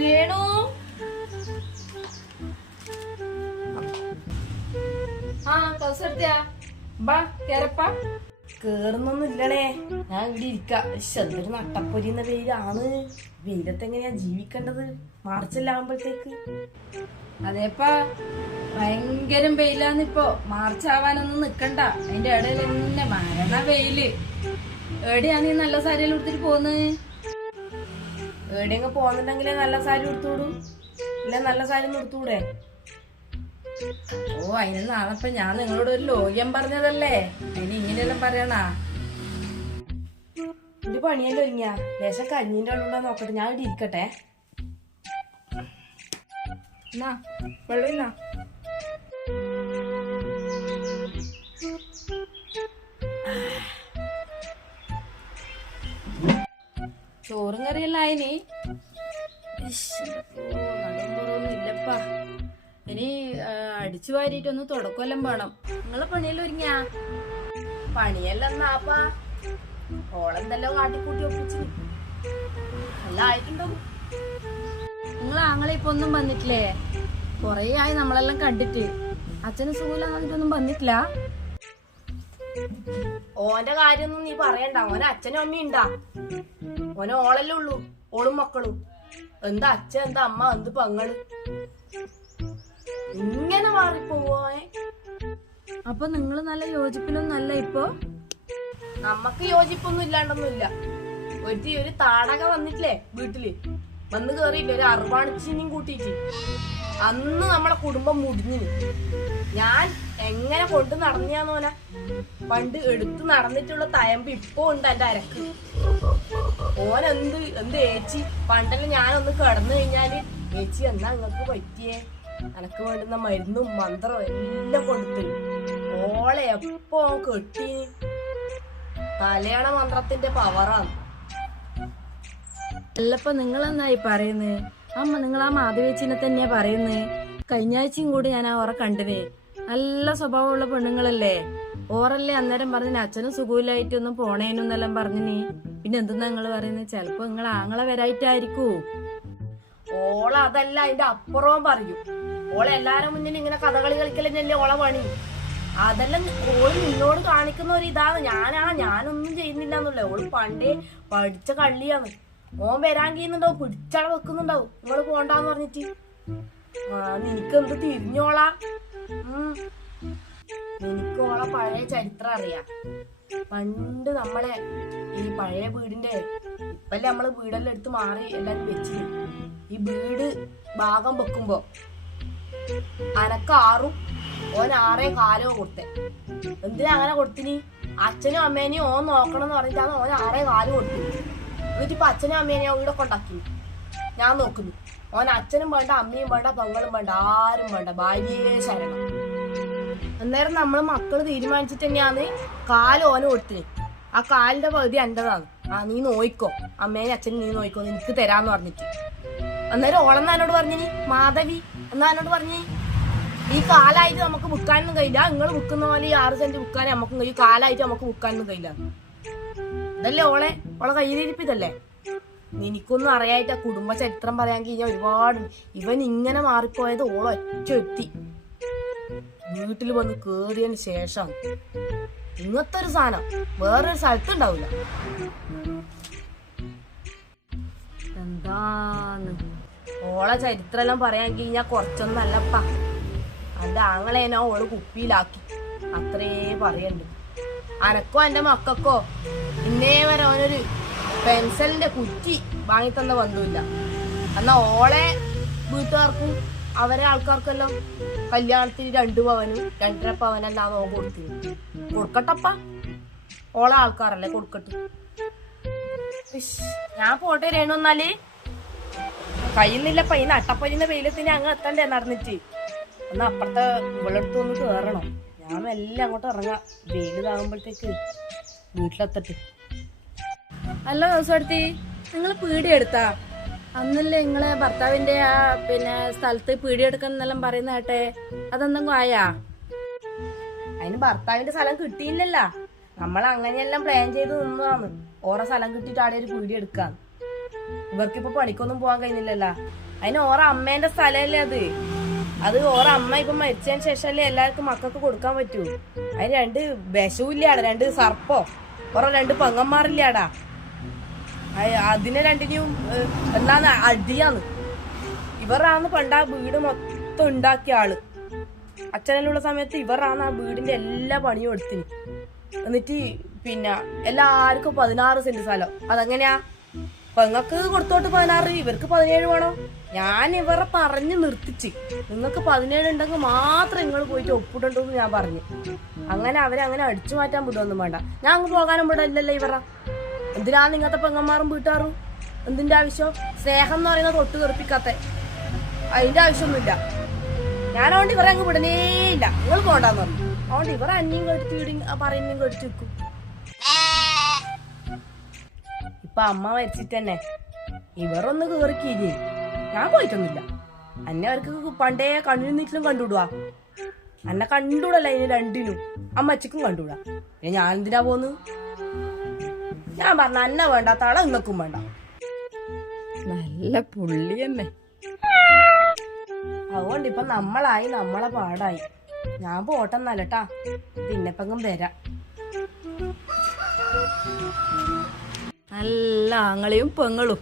രേണു ആ കൗസർത്തിയാ ബാ കേറപ്പ കേറുന്നൊന്നും ഇല്ലണേ ഞാൻ ഇവിടെ ഇരിക്കൊരു നട്ടപ്പൊരി എന്ന പേരാണ്. വെയിലത്ത് എങ്ങനെയാ ജീവിക്കേണ്ടത്? മാർച്ചെല്ലാകുമ്പോഴത്തേക്ക് അതേപ്പാ ഭയങ്കരം വെയിലാന്നിപ്പോ. മാർച്ച് ആവാനൊന്നും നിക്കണ്ട. അതിന്റെ ഇടയിൽ എന്നെ മരണ വെയിൽ. എവിടെയാ നീ നല്ല സാരിയെല്ലാം ഉടുത്തിട്ട് പോന്ന് എവിടെയെങ്കിലും പോകുന്നുണ്ടെങ്കിലേ നല്ല സാരി ഉടുത്തുവിടും ഇല്ല നല്ല സാരി ഒന്നും ഉടുത്തുകൂടെ ഓ അതിന് നാളെ ഞാൻ നിങ്ങളോട് ഒരു ലോക്യം പറഞ്ഞതല്ലേ? അതിന് ഇങ്ങനെയെല്ലാം പറയണാ? ഇത് പണിയല്ലോ ഇങ്ങ ലേശം കഞ്ഞിന്റെ ഉണ്ടോ നോക്കട്ടെ ഞാൻ ഇവിടെ ഇരിക്കട്ടെ. ചോറും കറിയെല്ലാം ആയിനി? ഇല്ലപ്പാ ഇനി അടിച്ചു വാരിയിട്ടൊന്ന് തുടക്കമെല്ലാം വേണം. നിങ്ങളെ പണിയെല്ലാം ഒരുങ്ങിയാ? പണിയെല്ലാം എന്നാപ്പാ ഓളെന്തല്ലോ കാട്ടിക്കൂട്ടി ഒപ്പിച്ച്. നല്ല ആയിട്ടുണ്ടാവും നിങ്ങൾ ആങ്ങളെ ഇപ്പൊ ഒന്നും വന്നിട്ടില്ലേ? കൊറേ ആയി നമ്മളെല്ലാം കണ്ടിട്ട്. അച്ഛന് സുഖം വന്നിട്ടൊന്നും വന്നിട്ടില്ല? ഓന്റെ കാര്യൊന്നും നീ പറയണ്ട. ഓന അച്ഛനും അമ്മയും ഉണ്ടാ. ഓനെ ഓളല്ലേ ഉള്ളൂ. ഓളും മക്കളും. എന്താ അച്ഛൻ എന്താ അമ്മ എന്ത് പങ്ങൾ? ഇങ്ങനെ മാറിപ്പോവേ? അപ്പൊ നിങ്ങൾ നല്ല യോജിപ്പിനൊന്നും അല്ല ഇപ്പൊ? നമ്മക്ക് യോജിപ്പൊന്നും ഇല്ലാണ്ടൊന്നുമില്ല. ഒരു ഒരു താടക വന്നിട്ടില്ലേ വീട്ടിൽ? വന്ന് കേറിയില്ല ഒരു അറുപാണിച്ചിനും കൂട്ടിയിട്ട്. അന്ന് നമ്മളെ കുടുംബം മുടിഞ്ഞിന് ഞാൻ എങ്ങനെ കൊണ്ട് നടന്നിയാന്ന് പോലെ പണ്ട് എടുത്തു നടന്നിട്ടുള്ള തയമ്പ് ഇപ്പൊ ഉണ്ട് എന്റെ അരക്ക്. ഓനെന്ത് എന്ത് ഏച്ചി? പണ്ടെല്ലാം ഞാനൊന്ന് കിടന്നു കഴിഞ്ഞാൽ ഏച്ചി എന്നാ നിങ്ങക്ക് പറ്റിയേ? എനക്ക് വേണ്ടുന്ന മരുന്നും മന്ത്രവും എല്ലാം കൊടുത്തു. ഓളെ എപ്പോ കെട്ടി? തലയണ മന്ത്രത്തിന്റെ പവറാണ് അല്ലപ്പോ നിങ്ങൾ എന്നായി പറയുന്നത് അമ്മ നിങ്ങൾ ആ മാധവേച്ചിനെ തന്നെയാ പറയുന്നേ? കഴിഞ്ഞ ആഴ്ചയും കൂടി ഞാൻ ആ ഓറെ കണ്ടിന് നല്ല സ്വഭാവമുള്ള പെണ്ണുങ്ങളല്ലേ? ഓറല്ലേ അന്നേരം പറഞ്ഞ അച്ഛനും സുഖമില്ലായിട്ടൊന്നും പോണേനെന്നെല്ലാം പറഞ്ഞിനി പിന്നെ എന്തെന്നാ നിങ്ങൾ പറയുന്നത് ചെലപ്പോ നിങ്ങൾ ആങ്ങളെ വരായിട്ടായിരിക്കൂ. ഓളതല്ല അതിന്റെ അപ്പുറവും പറയും. ഓളെ എല്ലാരും മുന്നിൽ ഇങ്ങനെ കഥകളി കളിക്കലെന്നല്ലേ ഓളെ പണി? അതെല്ലാം ഓൾ നിന്നോട് കാണിക്കുന്ന ഒരു ഇതാണ്. ഞാനാ ഞാനൊന്നും ചെയ്യുന്നില്ല എന്നുള്ള ഓൾ പണ്ടേ പഠിച്ച കള്ളിയാണ്. ഓൻ വരാൻ കഴിയുന്നുണ്ടാവും പിടിച്ചട വെക്കുന്നുണ്ടാവും. നിങ്ങൾ പോണ്ടാന്ന് പറഞ്ഞിട്ട്. ആ നിനക്കെന്ത് തിരിഞ്ഞോളാ എനിക്കോളെ പഴയ ചരിത്രം അറിയാം. പണ്ട് നമ്മളെ ഈ പഴയ വീടിന്റെ ഇപ്പല്ലേ നമ്മൾ വീടെല്ലാം എടുത്ത് മാറി എല്ലാരും വെച്ചിട്ട് ഈ വീട് ഭാഗം വെക്കുമ്പോ അനക്ക് ആറും ഓൻ ആറേ കാലവും കൊടുത്തെ. എന്തിനാ അങ്ങനെ കൊടുത്തിനി? അച്ഛനും അമ്മേനെയും ഓൻ നോക്കണം എന്ന് പറഞ്ഞിട്ടാണ് ഓൻ ആറേ കാൽ കൊടുത്തു എന്നിട്ട് അച്ഛനും അമ്മേനെയും വീടെ കൊണ്ടാക്കി. ഞാൻ നോക്കുന്നു. ഓൻ അച്ഛനും വേണ്ട അമ്മയും വേണ്ട പെങ്ങളും വേണ്ട ആരും വേണ്ട. ഭാര്യയെ ശരണം. അന്നേരം നമ്മൾ മക്കൾ തീരുമാനിച്ചിട്ട് തന്നെയാണ് കാൽ ഓന് കൊടുത്തിന് ആ കാലിന്റെ പകുതി എന്റേതാണ്. ആ നീ നോയിക്കോ. അമ്മേനെ അച്ഛനും നീ നോയിക്കോ. നിനക്ക് തരാന്ന് പറഞ്ഞിട്ട്. അന്നേരം ഓളന്നാനോട് പറഞ്ഞിനി? മാധവി എന്നാ എന്നോട് പറഞ്ഞേ ഈ കാലായിട്ട് നമുക്ക് വിൽക്കാനൊന്നും കഴിയില്ല. നിങ്ങൾ വിൽക്കുന്ന പോലെ ഈ ആറ് സെന്റ് വിൽക്കാനേ നമുക്ക് ഈ കാലായിട്ട് നമുക്ക് വിൽക്കാനൊന്നും കഴിയില്ല. ഇതല്ലേ ഓളെ? ഓളെ കയ്യിലിരിപ്പിതല്ലേ? എനിക്കൊന്നും അറിയായിട്ട് കുടുംബ ചരിത്രം പറയാൻ കഴിഞ്ഞാൽ ഒരുപാട് ഇവൻ ഇങ്ങനെ മാറിപ്പോയത് ഓളെ ഒറ്റ എത്തി. വീട്ടിൽ വന്ന് കേറിയതിന് ശേഷം ഇങ്ങനത്തെ ഒരു സാധനം വേറൊരു സ്ഥലത്തുണ്ടാവില്ല എന്താന്ന്? ഓളെ ചരിത്രം എല്ലാം പറയാൻ കഴിഞ്ഞാൽ കുറച്ചൊന്നല്ലപ്പാ ആങ്ങളെ ആങ്ങളേനോ ഓൾ കുപ്പിയിലാക്കി. അത്രേ പറയണ്ട്. അനക്കോ എന്റെ മക്കൾക്കോ ഇന്നേ വരെ അവനൊരു പെൻസിലിന്റെ കുറ്റി വാങ്ങിത്തന്ന ബന്ധമില്ല എന്നാ ഓളെ വീട്ടുകാർക്കും അവരെ ആൾക്കാർക്കെല്ലാം കല്യാണത്തിന് രണ്ടു പവനും രണ്ടര പവനെല്ലാം ഓ കൊടുത്തിരുന്നു. കൊടുക്കട്ടപ്പ. ഓളെ ആൾക്കാരല്ലേ കൊടുക്കട്ടെ. ഞാൻ പോട്ടെ രേണു എന്നാൽ. കഴിയുന്നില്ലപ്പ ഈ നട്ടപ്പൊലിന്റെ വെയിലത്തിന് അങ്ങ് എത്തണ്ടേ നടന്നിട്ട്? ഒന്ന് അപ്പുറത്തെ ഇവളെടുത്ത് ഒന്ന് കേറണം. ഞാൻ എല്ലാം അങ്ങോട്ട് ഇറങ്ങാം. വെയിൽ ഇതാകുമ്പോഴത്തേക്ക് വീട്ടിലെത്തട്ട്. അല്ല ദിവസത്തി നിങ്ങൾ പീടി എടുത്താ അന്നല്ലേ നിങ്ങളെ ഭർത്താവിന്റെ ആ പിന്നെ സ്ഥലത്ത് പീടി എടുക്കണം എന്നെല്ലാം പറയുന്ന കേട്ടെ? അതെന്തെങ്കിലും ആയാ? അതിന് ഭർത്താവിന്റെ സ്ഥലം കിട്ടിയില്ലല്ല. നമ്മൾ അങ്ങനെയെല്ലാം പ്ലാൻ ചെയ്ത് നിന്നതാണ്. ഓരോ സ്ഥലം കിട്ടിയിട്ട് ആടെ ഒരു പീടിയെടുക്കാന്ന്. ഇവർക്കിപ്പോ പണിക്കൊന്നും പോകാൻ കഴിയുന്നില്ലല്ലോ. അതിന് ഓറ അമ്മേന്റെ സ്ഥലമല്ലേ അത്? അത് ഓറ അമ്മ ഇപ്പൊ മരിച്ചതിന് ശേഷമല്ലേ എല്ലാവർക്കും മക്കൾക്ക് കൊടുക്കാൻ പറ്റൂ. അതിന് രണ്ട് വിഷമില്ലാടാ രണ്ട് സർപ്പോ. ഓറെ രണ്ട് പെങ്ങന്മാരില്ലാടാ. അയ് അതിനെ രണ്ടിനെയും എന്താന്ന് അടിയാന്ന് ഇവരാണ് പണ്ട് ആ വീട് മൊത്തം ഉണ്ടാക്കിയ ആൾ. അച്ഛനെല്ലാം സമയത്ത് ഇവരാണ് ആ വീടിന്റെ എല്ലാ പണിയും എടുത്തിന്. എന്നിട്ട് പിന്നെ എല്ലാവർക്കും പതിനാറ് സെന്റ് സ്ഥലം. അതെങ്ങനെയാ? പെങ്ങക്ക് കൊടുത്തോട്ട് പതിനാറ് ഇവർക്ക് പതിനേഴ് വേണോ? ഞാൻ ഇവരെ പറഞ്ഞു നിർത്തിച്ച്. നിങ്ങൾക്ക് പതിനേഴ് ഉണ്ടെങ്കിൽ മാത്രം നിങ്ങൾ പോയിട്ട് ഒപ്പിട്ടുണ്ടോ എന്ന് ഞാൻ പറഞ്ഞു. അങ്ങനെ അവരെ അങ്ങനെ അടിച്ചു മാറ്റാൻ വിടുമൊന്നും വേണ്ട. ഞാൻ അങ്ങ് പോകാനും വിടില്ലല്ലോ ഇവറ എന്തിനാ നിങ്ങത്തെ പെങ്ങന്മാരും വീട്ടാറും എന്തിന്റെ ആവശ്യം? സ്നേഹം എന്ന് പറയുന്നത് തൊട്ട് തെറിപ്പിക്കാത്ത. അതിന്റെ ആവശ്യമൊന്നുമില്ല. ഞാനോണ്ട് ഇവരെ അങ്ങ് വിടനേ ഇല്ല നിങ്ങൾ പോണ്ടെന്ന് പറഞ്ഞു. അതുകൊണ്ട് ഇവർ അന്യം കടിച്ചു വീടി പറയുന്നതും വെക്കും ഇപ്പൊ അമ്മ മരിച്ചിട്ട് തന്നെ. ഇവരൊന്ന് കേറിക്കിരി ഞാൻ പോയിട്ടൊന്നുമില്ല. അന്നെ അവർക്ക് പണ്ടേ കണ്ണിനും നീറ്റിലും കണ്ടുവിടുവാ അന്നെ കണ്ടുവിടല്ല അതിന് രണ്ടിനും? അമ്മച്ചക്കും കണ്ടുവിടാ പിന്നെ ഞാൻ എന്തിനാ പോന്ന്? ഞാൻ പറഞ്ഞ അന്ന വേണ്ടാത്ത ആളെ നിങ്ങൾക്കും വേണ്ട. നല്ല പുള്ളി തന്നെ. അതുകൊണ്ട് ഇപ്പൊ നമ്മളായി നമ്മളെ പാടായി. ഞാൻ പോട്ടെന്നല്ലട്ടാ പിന്നെപ്പങ്ങും വരാം. നല്ല ആങ്ങളെയും പെങ്ങളും.